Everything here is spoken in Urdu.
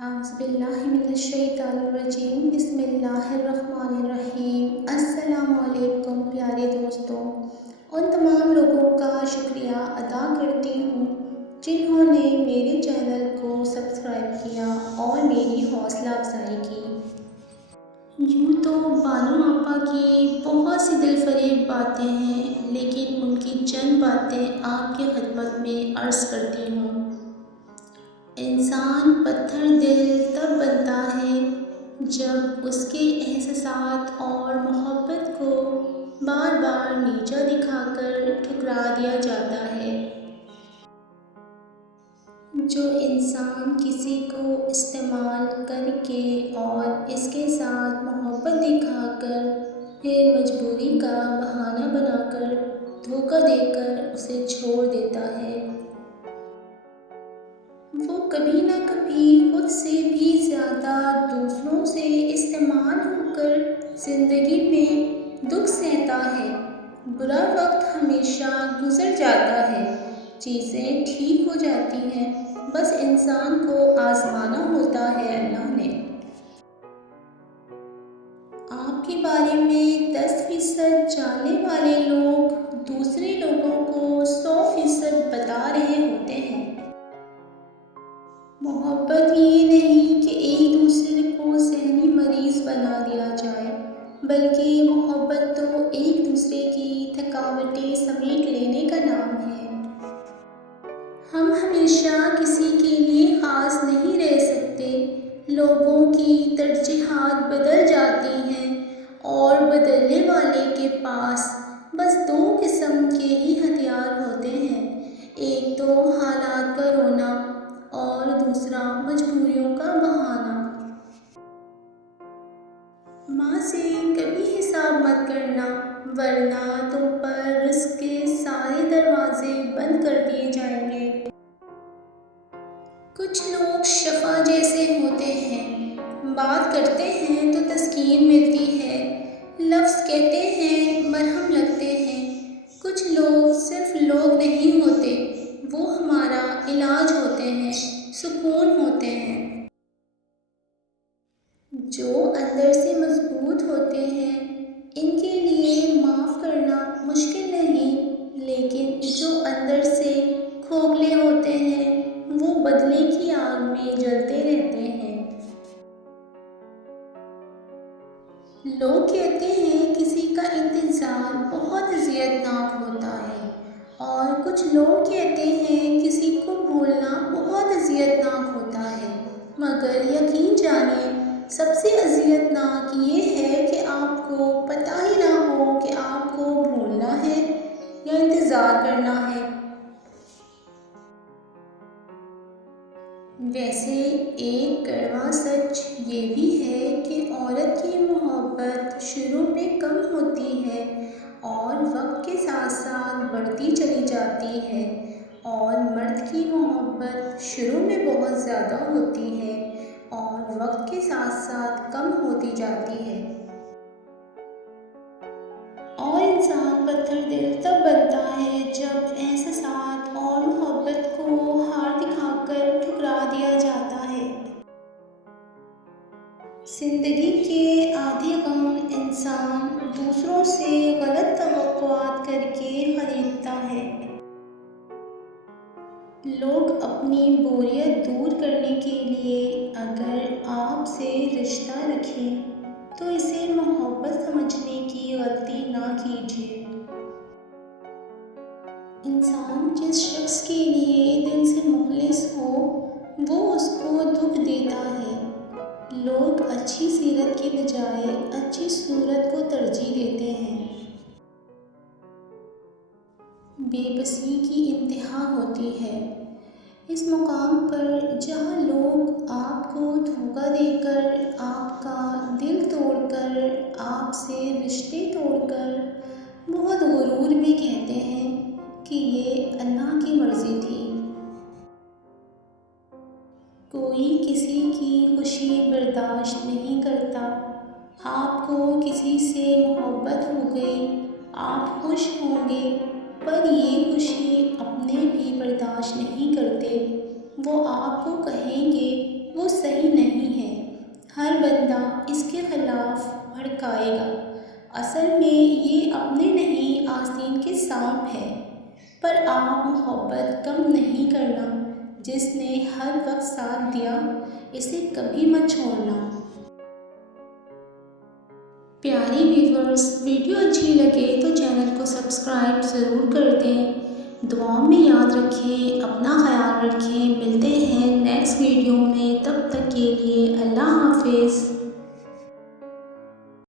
اعوذ باللہ من الشیطان الرجیم بسم اللہ الرحمن الرحیم۔ السلام علیکم پیارے دوستوں، ان تمام لوگوں کا شکریہ ادا کرتی ہوں جنہوں نے میرے چینل کو سبسکرائب کیا اور میری حوصلہ افزائی کی۔ یوں تو بانو آپا کی بہت سی دل فریب باتیں ہیں، لیکن ان کی چند باتیں آپ کی خدمت میں عرض کرتی ہوں۔ انسان پتھر دل تب بنتا ہے جب اس کے احساسات اور محبت کو بار بار نیچا دکھا کر ٹھکرا دیا جاتا ہے۔ جو انسان کسی کو استعمال کر کے اور اس کے ساتھ محبت دکھا کر پھر مجبوری کا بہانہ بنا کر دھوکہ دے کر اسے چھوڑ دیتا ہے، وہ کبھی نہ کبھی خود سے بھی زیادہ دوسروں سے استعمال ہو کر زندگی میں دکھ سہتا ہے۔ برا وقت ہمیشہ گزر جاتا ہے، چیزیں ٹھیک ہو جاتی ہیں، بس انسان کو آزمانا ہوتا ہے اللہ نے۔ آپ کے بارے میں 10% جاننے والے لوگ دوسرے لوگوں کو 100% بتا رہے ہوتے ہیں۔ محبت یہ نہیں کہ ایک دوسرے کو ذہنی مریض بنا دیا جائے، بلکہ محبت تو ایک دوسرے کی تھکاوٹیں سمیٹ لینے کا نام ہے۔ ہم ہمیشہ کسی کے لیے خاص نہیں رہ سکتے، لوگوں کی ترجیحات بدل جاتی ہیں اور بدلنے والے کے پاس بس 2 قسم کے ہی ہتھیار ہوتے ہیں، ایک تو حالات کا رونا اور دوسرا مجبوریوں کا بہانہ۔ ماں سے کبھی حساب مت کرنا، ورنہ تم پر رزق کے سارے دروازے بند کر دیے جائیں گے۔ کچھ لوگ شفا جیسے ہوتے ہیں، بات کرتے ہیں تو تسکین ملتی ہے، لفظ کہتے ہیں مرہم لگتے ہیں۔ کچھ لوگ صرف لوگ نہیں ہوتے، وہ ہمارا علاج ہوتے ہیں، سکون ہوتے ہیں۔ جو اندر سے مضبوط ہوتے ہیں ان کے لیے معاف کرنا مشکل نہیں، لیکن جو اندر سے کھوکھلے ہوتے ہیں وہ بدلے کی آگ میں جلتے رہتے ہیں۔ لوگ کہتے ہیں کسی کا انتظار بہت اذیت ناک ہوتا ہے، اور کچھ لوگ کہتے ہیں کسی کو بھولنا بہت اذیت ناک ہوتا ہے، مگر یقین جانیے سب سے اذیت ناک یہ ہے کہ آپ کو پتہ ہی نہ ہو کہ آپ کو بھولنا ہے یا انتظار کرنا ہے۔ ویسے ایک کڑوا سچ یہ بھی ہے کہ عورت کی محبت شروع میں کم ہوتی ہے اور وقت کے ساتھ ساتھ بڑھتی چلی جاتی ہے، اور مرد کی محبت شروع میں بہت زیادہ ہوتی ہے اور وقت کے ساتھ ساتھ کم ہوتی جاتی ہے۔ اور انسان پتھر دل تب بنتا ہے جب احساسات اور محبت کو ہار دکھا کر ٹھکرا دیا جاتا ہے۔ زندگی کے آدھے غم انسان دوسروں سے غلط توقعات کر کے خریدتا ہے۔ لوگ اپنی بوریت دور کرنے کے لیے اگر آپ سے رشتہ رکھیں تو اسے محبت سمجھنے کی غلطی نہ کیجیے۔ انسان جس شخص کے لیے دل سے مخلص ہو وہ اس کو دکھ دیتا ہے۔ لوگ اچھی سیرت کے بجائے اچھی صورت کو ترجیح دیتے ہیں۔ بے بسی کی انتہا ہوتی ہے اس مقام پر جہاں لوگ آپ کو دھوکہ دے کر، آپ کا دل توڑ کر، آپ سے رشتے توڑ کر بہت غرور میں کہتے ہیں کہ یہ اللہ کی مرضی تھی۔ کوئی کسی کی خوشی برداشت نہیں کرتا۔ آپ کو کسی سے محبت ہو گئی، آپ خوش ہوں گے، پر یہ خوشی اپنے بھی برداشت نہیں کرتے۔ وہ آپ کو کہیں گے وہ صحیح یا اس کے خلاف بھڑکائے گا۔ اصل میں یہ اپنے نہیں آستین کے سانپ ہے۔ پر آپ محبت کم نہیں کرنا، جس نے ہر وقت ساتھ دیا اسے کبھی مت چھوڑنا۔ پیارے ویورز، ویڈیو اچھی لگے تو چینل کو سبسکرائب ضرور کر دیں۔ دعاؤں میں یاد رکھیں، اپنا خیال رکھیں۔ ملتے ہیں نیکسٹ ویڈیو میں، تب تک کے لیے اللہ حافظ۔